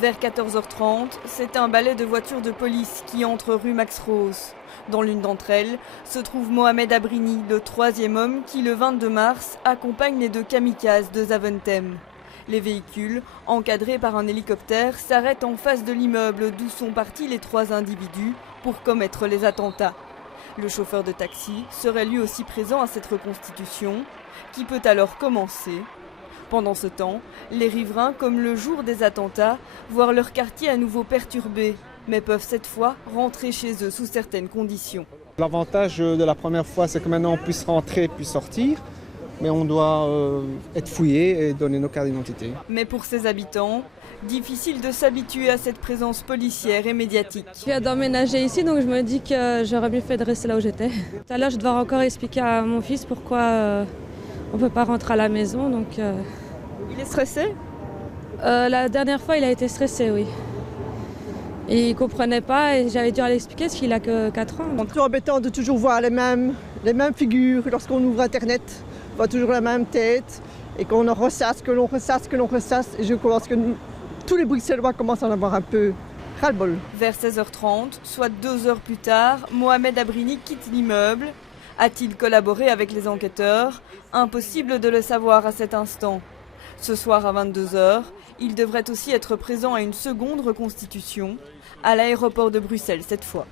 Vers 14h30, c'est un balai de voitures de police qui entre rue Max Rose. Dans l'une d'entre elles se trouve Mohamed Abrini, le troisième homme qui, le 22 mars, accompagne les deux kamikazes de Zaventem. Les véhicules, encadrés par un hélicoptère, s'arrêtent en face de l'immeuble d'où sont partis les trois individus pour commettre les attentats. Le chauffeur de taxi serait lui aussi présent à cette reconstitution, qui peut alors commencer. Pendant ce temps, les riverains, comme le jour des attentats, voient leur quartier à nouveau perturbé, mais peuvent cette fois rentrer chez eux sous certaines conditions. L'avantage de la première fois, c'est que maintenant on puisse rentrer puis sortir, mais on doit être fouillé et donner nos cartes d'identité. Mais pour ces habitants, difficile de s'habituer à cette présence policière et médiatique. Je viens d'emménager ici, donc je me dis que j'aurais mieux fait de rester là où j'étais. Tout à l'heure, je dois encore expliquer à mon fils pourquoi on ne peut pas rentrer à la maison. Donc, Il est stressé ? La dernière fois, il a été stressé, oui. Et il ne comprenait pas et j'avais dû l'expliquer parce qu'il n'a que 4 ans. C'est toujours embêtant de toujours voir les mêmes figures. Lorsqu'on ouvre Internet, on voit toujours la même tête et qu'on en ressasse, que l'on ressasse. Et je pense que tous les Bruxellois commencent à en avoir un peu ras-le-bol. Vers 16h30, soit 2 heures plus tard, Mohamed Abrini quitte l'immeuble. A-t-il collaboré avec les enquêteurs ? Impossible de le savoir à cet instant. Ce soir à 22h, il devrait aussi être présent à une seconde reconstitution, à l'aéroport de Bruxelles cette fois.